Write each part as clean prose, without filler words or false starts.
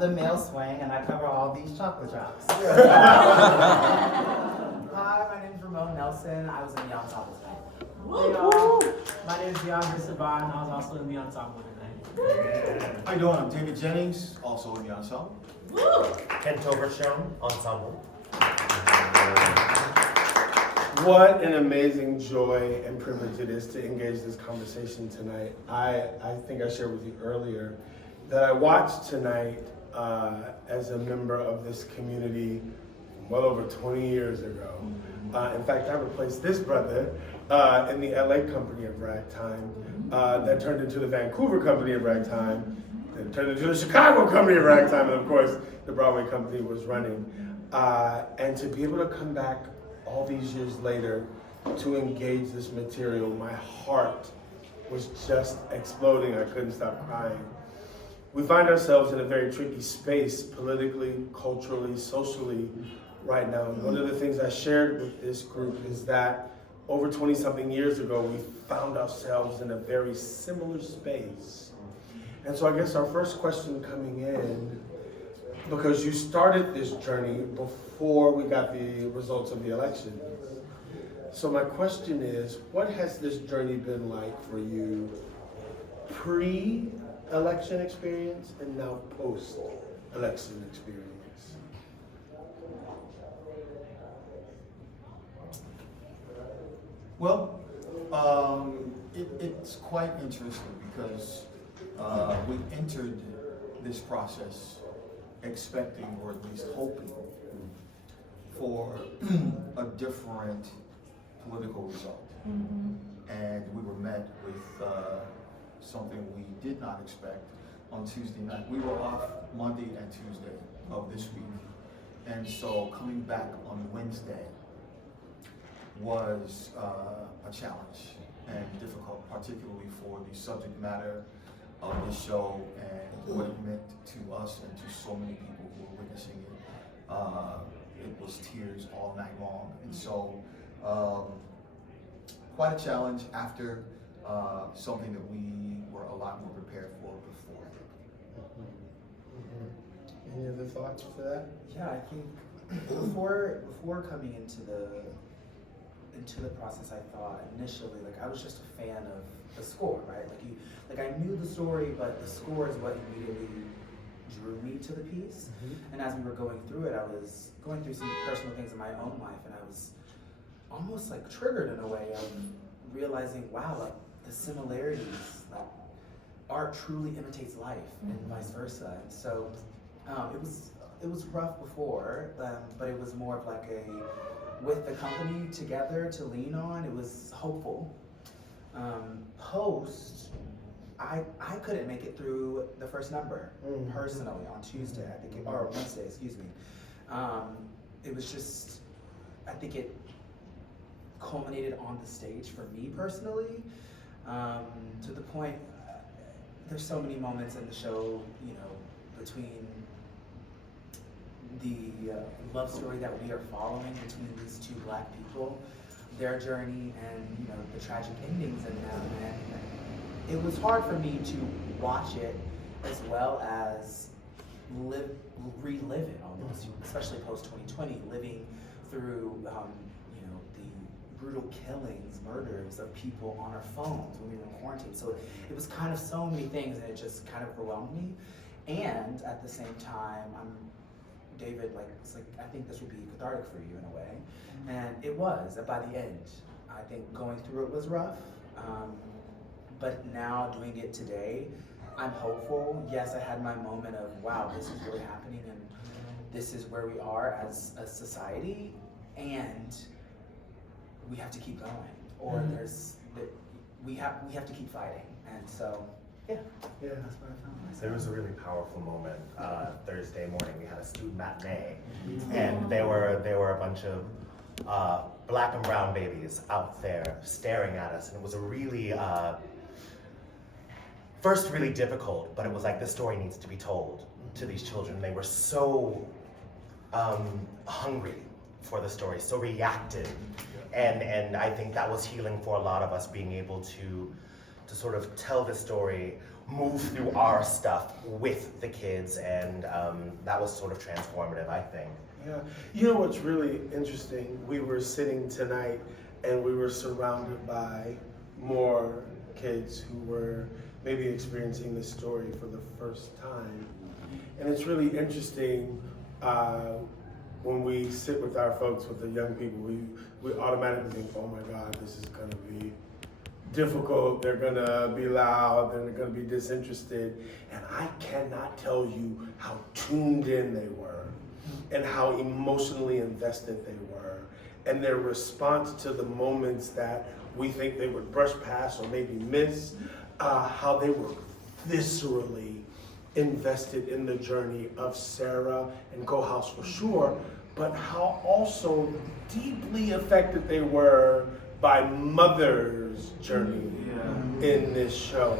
the male swing, and I cover all these chocolate drops. Hi, my name's Ramone Nelson. I was in the ensemble tonight. Hey y'all, my name is Deandre, Sevon. I was also in the ensemble tonight. How you doing? I'm David Jennings, also in the ensemble. Overshown ensemble. What an amazing joy and privilege it is to engage this conversation tonight. I think I shared with you earlier that I watched tonight as a member of this community well over 20 years ago. In fact, I replaced this brother in the LA company of Ragtime that turned into the Vancouver company of Ragtime, that turned into the Chicago company of Ragtime, and of course, the Broadway company was running. And to be able to come back all these years later to engage this material, my heart was just exploding. I couldn't stop crying. We find ourselves in a very tricky space, politically, culturally, socially, right now. One of the things I shared with this group is that over 20-something years ago, we found ourselves in a very similar space. And so I guess our first question coming in, because you started this journey before we got the results of the election. So my question is, what has this journey been like for you pre-election experience and now post-election experience? Well, it's quite interesting because we entered this process expecting, or at least hoping, for a different political result. And we were met with something we did not expect on Tuesday night. We were off Monday and Tuesday of this week. And so coming back on Wednesday was a challenge and difficult, particularly for the subject matter of the show and what it meant to us and to so many people who were witnessing it. It was tears all night long. And so quite a challenge after something that we were a lot more prepared for before. Any other thoughts for that? Yeah, I think before coming into the process, I thought initially, like, I was just a fan of the score, right? Like I knew the story, but the score is what immediately drew me to the piece. And as we were going through it, I was going through some personal things in my own life, and I was almost like triggered in a way of realizing, wow, like the similarities, like art truly imitates life and vice versa. And so it was rough before, but it was more of like with the company together to lean on, it was hopeful. Post, I couldn't make it through the first number personally on Tuesday, I think, or Wednesday, excuse me. It was just, I think it culminated on the stage for me personally, to the point, there's so many moments in the show, you know, between the love story that we are following between these two Black people, their journey, and, you know, the tragic endings in them. And it was hard for me to watch it as well as relive it almost, especially post 2020, living through you know, the brutal killings, murders of people on our phones when we were in quarantine. So it was kind of so many things, and it just kind of overwhelmed me. And at the same time, David, like, it's like, I think this would be cathartic for you in a way. And it was, by the end. I think going through it was rough, but now doing it today, I'm hopeful. Yes, I had my moment of, wow, this is really happening, and this is where we are as a society, and we have to keep going, or we have to keep fighting. And so, yeah, that's what I found myself. There was a really powerful moment Thursday morning. We had a student matinee, and there were a bunch of Black and brown babies out there staring at us, and it was a really first really difficult, but it was like the story needs to be told to these children. They were so hungry for the story, so reactive, and I think that was healing for a lot of us, being able to sort of tell the story move through our stuff with the kids, and that was sort of transformative, I think. Yeah, you know what's really interesting? We were sitting tonight and we were surrounded by more kids who were maybe experiencing this story for the first time. And it's really interesting when we sit with our folks, with the young people, we automatically think, oh my God, this is gonna be difficult, they're gonna be loud, they're gonna be disinterested. And I cannot tell you how tuned in they were and how emotionally invested they were. And their response to the moments that we think they would brush past or maybe miss, how they were viscerally invested in the journey of Sarah and Cohouse for sure, but how also deeply affected they were by Mother's journey in this show,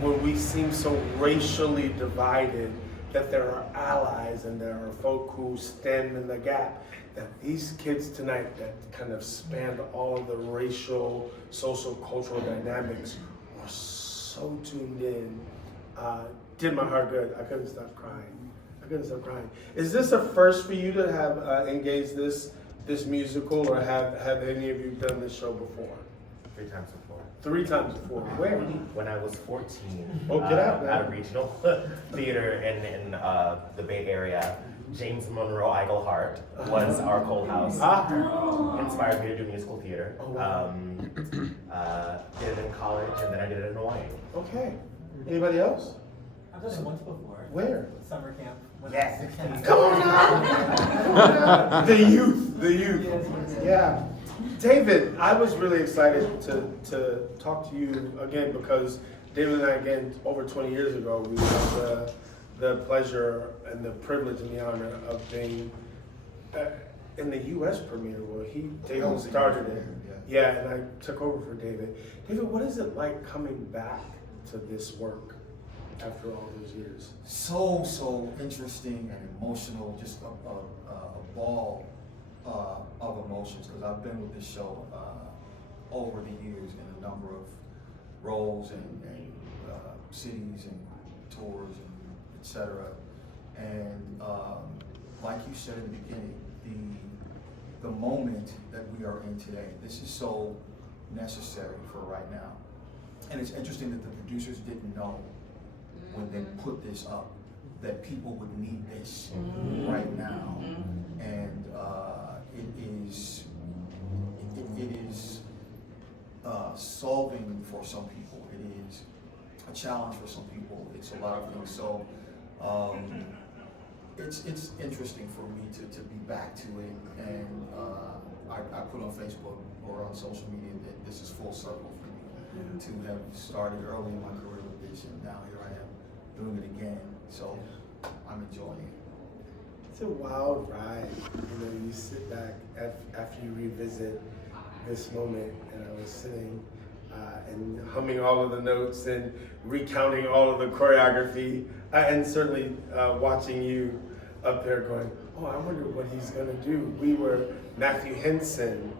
when we seem so racially divided that there are allies and there are folk who stand in the gap, that these kids tonight that kind of spanned all of the racial, social, cultural dynamics were so tuned in. Did my heart good. I couldn't stop crying. Is this a first for you to have engaged this musical, or have any of you done this show before? 3 times before. 3 times before. Where? When I was 14, Oh, get out, man. at a regional theater in the Bay Area, James Monroe Iglehart was our Cohouse. Inspired me to do musical theater. Oh, wow. Did it in college, and then I did it in Hawaii. Okay. Anybody else? I've done it once before. Where? Summer camp. When Yes. I was 16. Come on now! The youth. Yeah. David, I was really excited to talk to you again, because David and I, again, over 20 years ago, we had the pleasure and the privilege and the honor of being in the U.S. premiere where David started it. Yeah, and I took over for David. David, what is it like coming back to this work after all those years? So interesting and emotional, just a ball of emotions, because I've been with this show over the years in a number of roles and cities and tours and etc. And like you said in the beginning, the moment that we are in today, this is so necessary for right now. And it's interesting that the producers didn't know when they put this up that people would need this right now. And it is solving for some people. It is a challenge for some people. It's a lot of things. So it's interesting for me to be back to it. And I put on Facebook or on social media that this is full circle for me to have started early in my career with this, and now here I am doing it again. So I'm enjoying it. It's a wild ride. You sit back after you revisit this moment, and I was sitting and humming all of the notes and recounting all of the choreography, and certainly watching you up there going, oh, I wonder what he's gonna do. We were Matthew Henson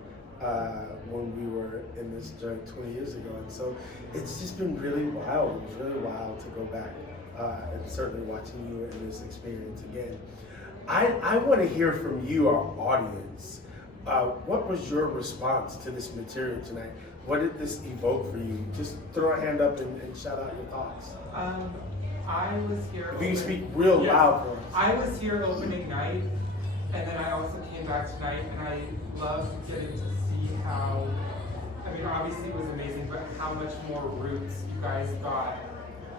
when we were in this joint 20 years ago, and so it's just been really wild. It was really wild to go back and certainly watching you in this experience again. I want to hear from you, our audience. What was your response to this material tonight? What did this evoke for you? Just throw a hand up and shout out your thoughts. I was here. If you can speak real loud for us. I was here opening night, and then I also came back tonight, and I loved getting to see how, I mean, obviously it was amazing, but how much more roots you guys got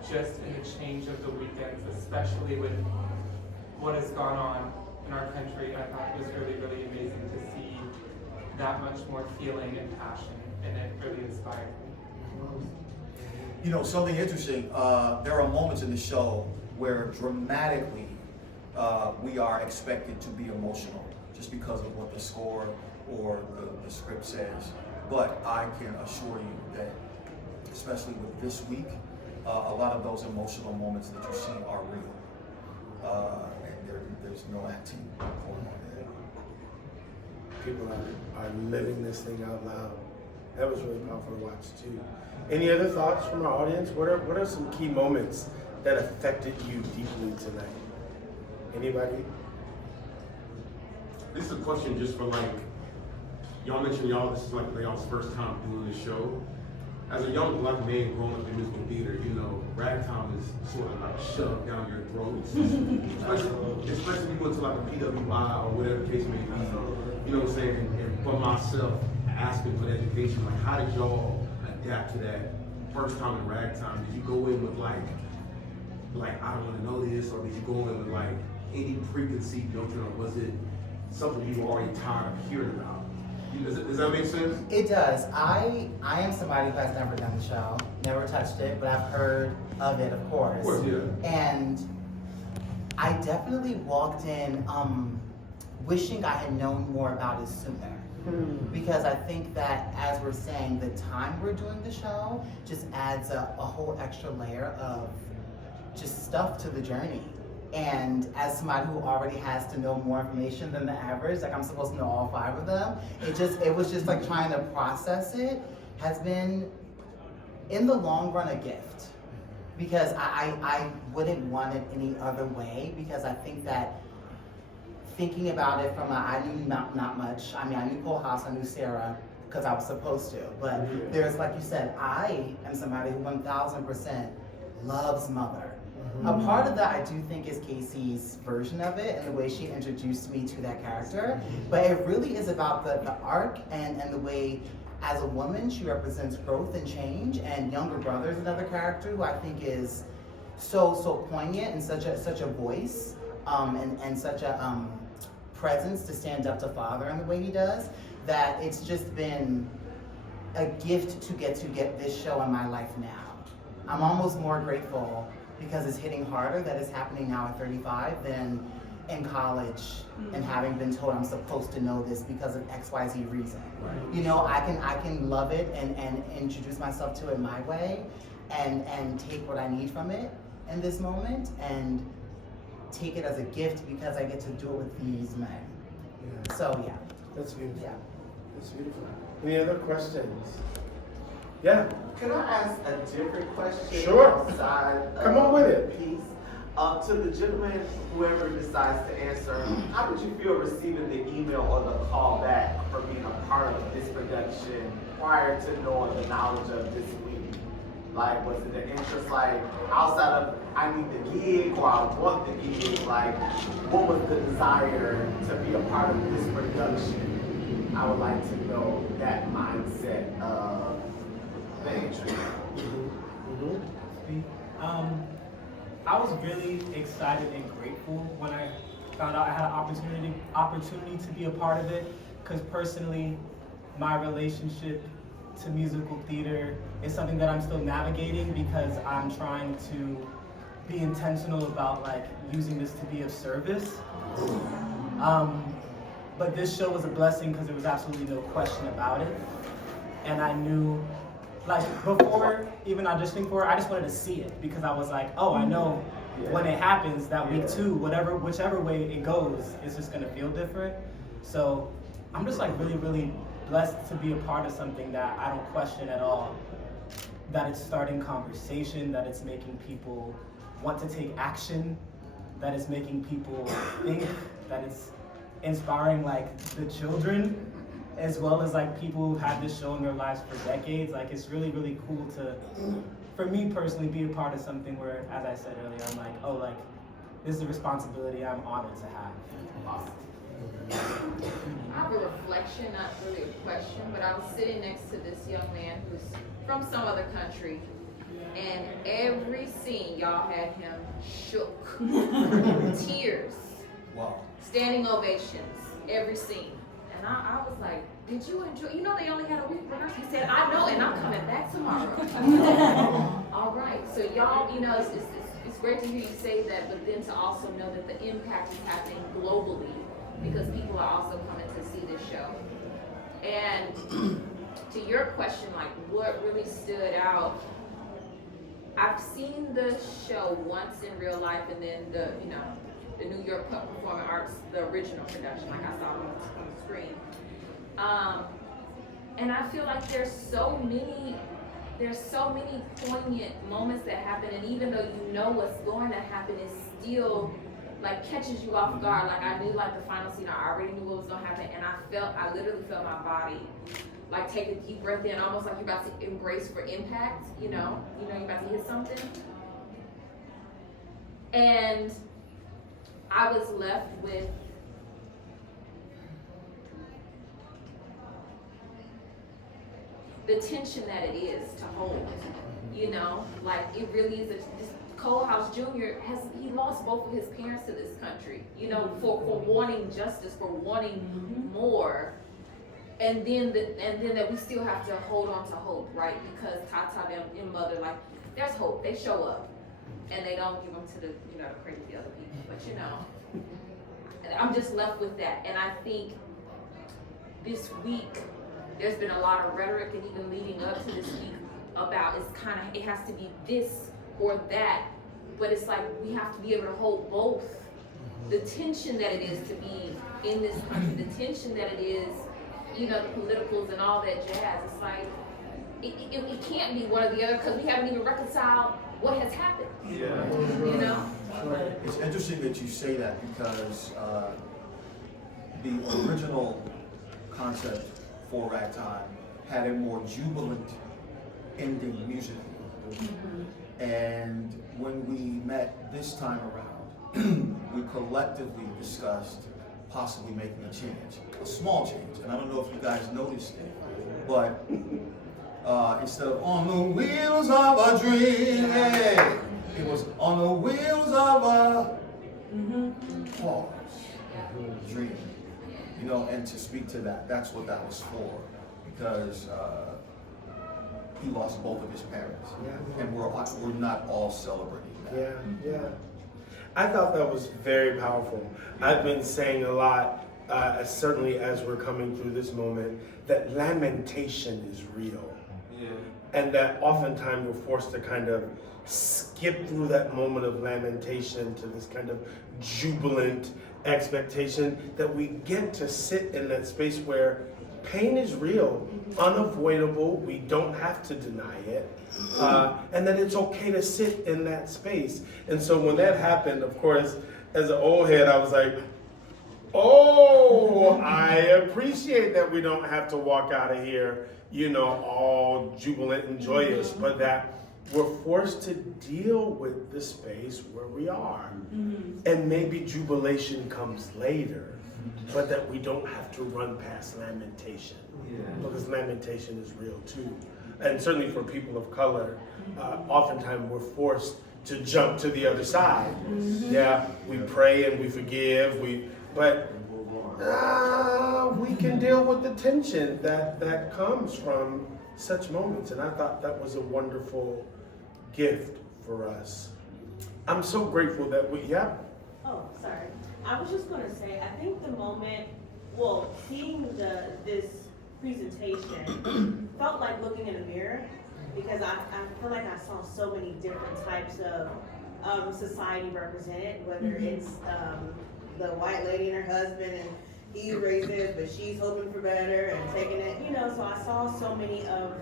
just in the change of the weekends, especially with what has gone on in our country. I thought it was really, really amazing to see that much more feeling and passion, and it really inspired me. You know, something interesting, there are moments in the show where dramatically we are expected to be emotional just because of what the score or the script says. But I can assure you that, especially with this week, a lot of those emotional moments that you see are real. And there's no acting going on there. People are living this thing out loud. That was really powerful to watch too. Any other thoughts from our audience? What are some key moments that affected you deeply tonight? Anybody? This is a question just for like, y'all mentioned this is like y'all's first time doing the show. As a young black man growing up in musical theater, ragtime is sort of like shoved down your throats. especially if you went to like a PWI or whatever the case may be. You know what I'm saying? And for myself, asking for education, like how did y'all adapt to that first time in ragtime? Did you go in with like I don't want to know this, or did you go in with like any preconceived notion, or was it something you were already tired of hearing about? Does that make sense? It does. I am somebody who has never done the show, never touched it, but I've heard of it, of course. Of course, yeah. And I definitely walked in wishing I had known more about it sooner. Because I think that, as we're saying, the time we're doing the show just adds a whole extra layer of just stuff to the journey. And as somebody who already has to know more information than the average, like I'm supposed to know all 5 of them, it was just like trying to process it has been, in the long run, a gift. Because I wouldn't want it any other way, because I think that thinking about it from I knew not much. I mean, I knew Cole House, I knew Sarah, because I was supposed to. But there's, like you said, I am somebody who 1000% loves Mother. A part of that I do think is Casey's version of it and the way she introduced me to that character. But it really is about the arc and the way, as a woman, she represents growth and change. And Younger Brother is another character who I think is so poignant and such a voice and such a presence to stand up to Father in the way he does, that it's just been a gift to get this show in my life now. I'm almost more grateful because it's hitting harder that it's happening now at 35 than in college and having been told I'm supposed to know this because of XYZ reason. Right. I can love it and introduce myself to it my way and take what I need from it in this moment and take it as a gift because I get to do it with these men. Yeah. So yeah. That's beautiful. Yeah. That's beautiful. Any other questions? Yeah. Can I ask a different question? Sure. Outside Come on with it. Piece? To the gentleman, whoever decides to answer, how did you feel receiving the email or the call back for being a part of this production prior to knowing the knowledge of this week? Like, was it the interest, like, outside of I need the gig or I want the gig? Like, what was the desire to be a part of this production? I would like to know that mindset of the entry. I was really excited and grateful when I found out I had an opportunity to be a part of it, because personally, my relationship to musical theater is something that I'm still navigating, because I'm trying to be intentional about like using this to be of service. But this show was a blessing because there was absolutely no question about it. And I knew, like, before even auditioning for it, I just wanted to see it because I was like, oh, I know when it happens that week 2, whichever way it goes, it's just gonna feel different. So I'm just like really, really blessed to be a part of something that I don't question at all. That it's starting conversation, that it's making people want to take action, that it's making people think, that it's inspiring like the children, as well as like people who have this show in their lives for decades. Like, it's really, really cool to, for me personally, be a part of something where, as I said earlier, I'm like, oh, like, this is a responsibility I'm honored to have. Awesome. I have a reflection, not really a question, but I was sitting next to this young man who's from some other country, and every scene y'all had him shook. Tears. Wow. Standing ovations, every scene. And I was like, did you enjoy? You know, they only had a week rehearsal. He said, I know, and I'm coming back tomorrow. All right, so y'all, you know, it's great to hear you say that, but then to also know that the impact is happening globally because people are also coming to see this show. And to your question, like what really stood out, I've seen the show once in real life, and then the New York Performing Arts, the original production, like I saw on the screen. And I feel like there's so many poignant moments that happen, and even though you know what's going to happen, it still like catches you off guard. Like I knew like the final scene, I already knew what was gonna happen, and I literally felt my body like take a deep breath in, almost like you're about to embrace for impact, you know you're about to hit something. And I was left with the tension that it is to hold, like it really is. Cole House Jr. he lost both of his parents to this country, for wanting justice, for wanting more, and then that we still have to hold on to hope, right? Because Tata and mother, like, there's hope. They show up, and they don't give them to the the crazy other people. But I'm just left with that, and I think this week there's been a lot of rhetoric, and even leading up to this week about it has to be this or that, but it's like we have to be able to hold both. The tension that it is to be in this country, the tension that it is, the politicals and all that jazz. It's like it can't be one or the other because we haven't even reconciled what has happened. Yeah. It's interesting that you say that because the original concept for Ragtime had a more jubilant ending musically. And when we met this time around, we collectively discussed possibly making a change, a small change. And I don't know if you guys noticed it, but instead of on the wheels of a dream, it was on the wheels of a pause, dream. And to speak to that, that's what that was for, because he lost both of his parents, and we're not all celebrating that. Yeah. I thought that was very powerful. I've been saying a lot, certainly as we're coming through this moment, that lamentation is real. And that oftentimes we're forced to kind of skip through that moment of lamentation to this kind of jubilant expectation that we get to sit in that space where pain is real, unavoidable, we don't have to deny it, and that it's okay to sit in that space. And so when that happened, of course, as an old head, I was like, oh, I appreciate that we don't have to walk out of here, all jubilant and joyous, but that we're forced to deal with the space where we are. And maybe jubilation comes later, but that we don't have to run past lamentation, because lamentation is real too. And certainly for people of color, oftentimes we're forced to jump to the other side. We pray and we forgive, but we can deal with the tension that comes from such moments. And I thought that was a wonderful gift for us. I'm so grateful that Oh, sorry. I was just gonna say, I think the moment, seeing this presentation felt like looking in a mirror, because I feel like I saw so many different types of society represented, whether it's the white lady and her husband, and he racist, but she's hoping for better and taking it, so I saw so many of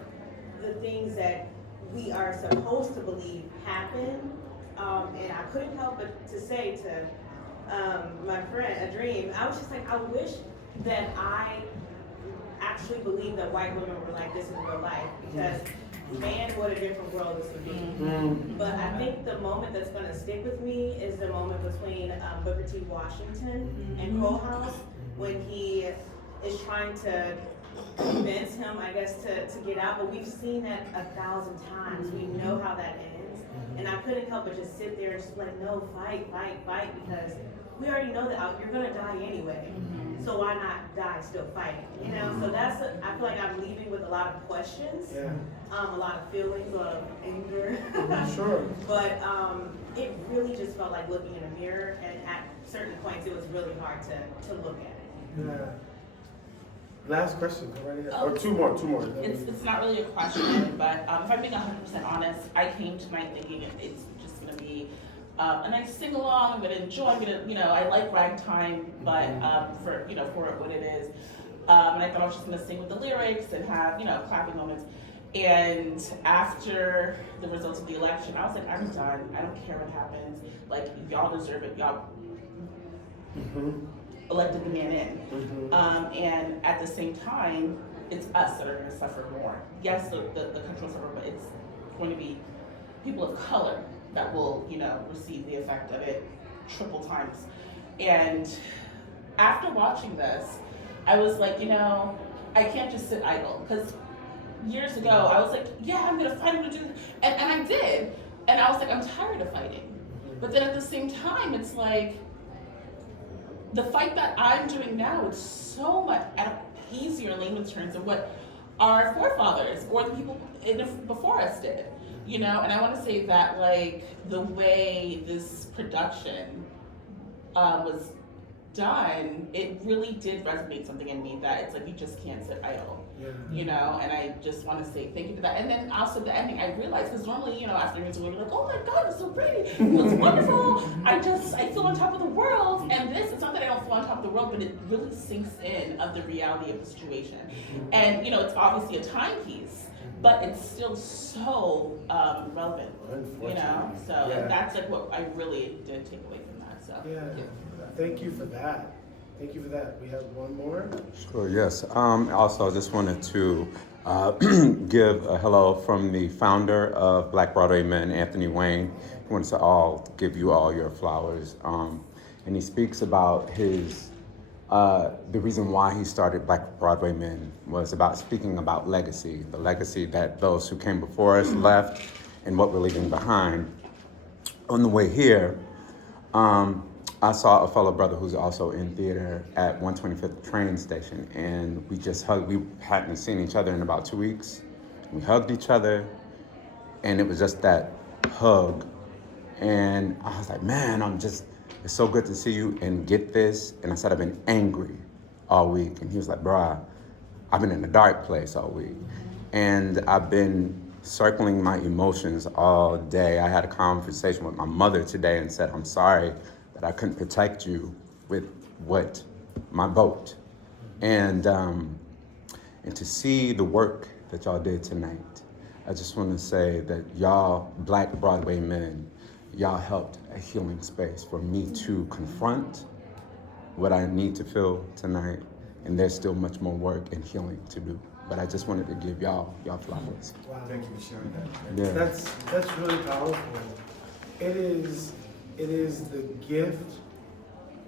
the things that we are supposed to believe happen, and I couldn't help but to say to my friend, a dream, I was just like, I wish that I actually believed that white women were like this in real life, because man, what a different world this would be. But I think the moment that's going to stick with me is the moment between Booker T. Washington and Cole House, when he is trying to convince him, I guess, to get out. But we've seen that 1,000 times. We know how that ends. And I couldn't help but just sit there and just like, no, fight, because we already know that you're going to die anyway. So why not die still fighting? So I feel like I'm leaving with a lot of questions, a lot of feelings, a lot of anger. Sure. But it really just felt like looking in a mirror, and at certain points it was really hard to look at it. Last question, go right ahead. Or two more. It's not really a question, but if I'm being 100% honest, I came tonight thinking it's just gonna be a nice sing along. I'm gonna enjoy. I like Ragtime, but for what it is, And I thought I was just gonna sing with the lyrics and have, clapping moments. And after the results of the election, I was like, I'm done. I don't care what happens. Like, y'all deserve it. Y'all elected the man in. And at the same time, it's us that are gonna suffer more. Yes, the country will suffer, but it's going to be people of color that will, receive the effect of it triple times. And after watching this, I was like, I can't just sit idle. Because years ago, I was like, yeah, I'm gonna fight, I'm gonna do this. And I did. And I was like, I'm tired of fighting. But then at the same time, it's like, the fight that I'm doing now is so much easier in layman's terms than what our forefathers or the people before us did. And I want to say that, like, the way this production was done, it really did resonate something in me that it's like, you just can't sit idle. And I just want to say thank you for that. And then also the ending, I realized, because normally, after music, we're like, oh my God, it's so pretty, it was wonderful, I feel on top of the world. And this, it's not that I don't feel on top of the world, but it really sinks in of the reality of the situation. And, it's obviously a timepiece, but it's still so relevant, So that's like what I really did take away from that, so. Yeah. Thank you for that. Thank you for that. We have one more. Sure, yes. Also, I just wanted to give a hello from the founder of Black Broadway Men, Anthony Wayne. He wants to give you all your flowers. And he speaks about his, the reason why he started Black Broadway Men was about speaking about legacy, the legacy that those who came before us left and what we're leaving behind. On the way here, I saw a fellow brother who's also in theater at 125th train station, and we just hugged. We hadn't seen each other in about 2 weeks. We hugged each other, and it was just that hug. And I was like, man, it's so good to see you and get this. And I said, I've been angry all week. And he was like, bruh, I've been in a dark place all week. And I've been circling my emotions all day. I had a conversation with my mother today and said, I'm sorry that I couldn't protect you with my vote. And to see the work that y'all did tonight, I just want to say that y'all, Black Broadway Men, y'all helped a healing space for me to confront what I need to feel tonight. And there's still much more work and healing to do. But I just wanted to give y'all flowers. Wow. Thank you for sharing that. Yeah. That's really powerful. It is the gift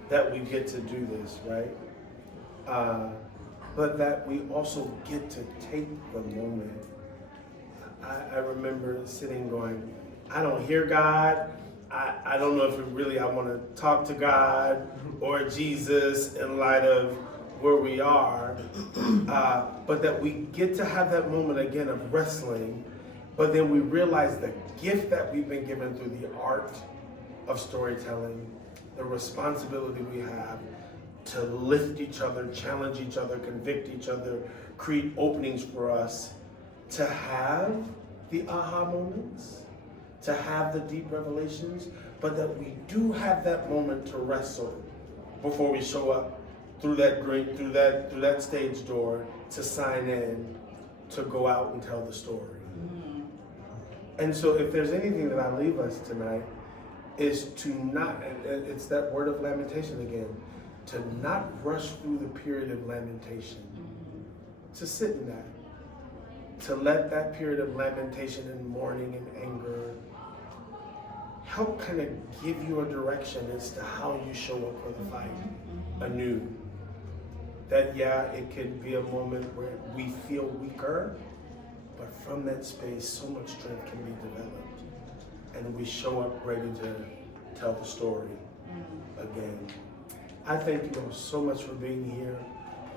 that we get to do this, right? But that we also get to take the moment. I remember sitting going, I don't hear God. I don't know if I want to talk to God or Jesus in light of where we are. But that we get to have that moment again of wrestling, but then we realize the gift that we've been given through the art of storytelling, the responsibility we have to lift each other, challenge each other, convict each other, create openings for us to have the aha moments, to have the deep revelations, but that we do have that moment to wrestle before we show up through that stage door to sign in, to go out and tell the story. And so if there's anything that I leave us tonight, is to not, it's that word of lamentation again, to not rush through the period of lamentation, to sit in that, to let that period of lamentation and mourning and anger help kind of give you a direction as to how you show up for the fight anew. That, yeah, it could be a moment where we feel weaker, but from that space, so much strength can be developed. And we show up ready to tell the story again. I thank you all so much for being here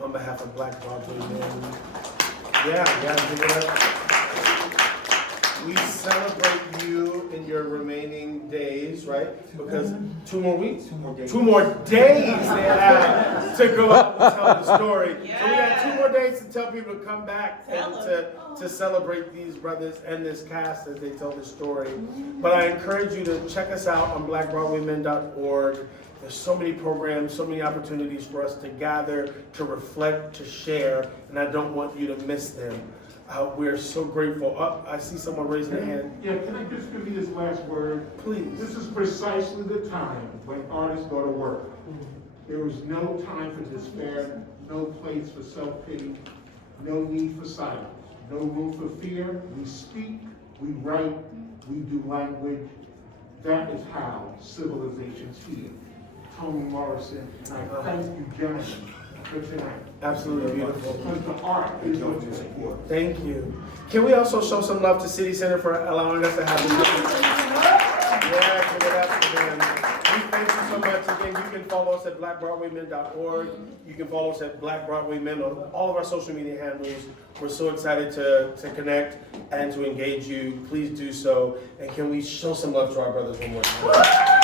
on behalf of Black Broadway Men. Yeah, give it up. We celebrate you in your remaining days, right? Because 2 more weeks? 2 more days. 2 more days they have to go out and tell the story. Yeah. So we have 2 more days to tell people to come back and to celebrate these brothers and this cast as they tell the story. But I encourage you to check us out on blackbroadwaymen.org. There's so many programs, so many opportunities for us to gather, to reflect, to share, and I don't want you to miss them. We're so grateful. I see someone raising their hand. Yeah, can I just give you this last word? Please. This is precisely the time when artists go to work. There is no time for despair, no place for self-pity, no need for silence, no room for fear. We speak, we write, we do language. That is how civilizations heal. Toni Morrison, and I thank you, Jennings, for tonight. Absolutely beautiful. Because the art is what you support. Thank you. Can we also show some love to City Center for allowing us to have this? Yeah, give it up to them. We thank you so much. Again, you can follow us at blackbroadwaymen.org. You can follow us at Black Broadway Men on all of our social media handles. We're so excited to connect and to engage you. Please do so. And can we show some love to our brothers one more time?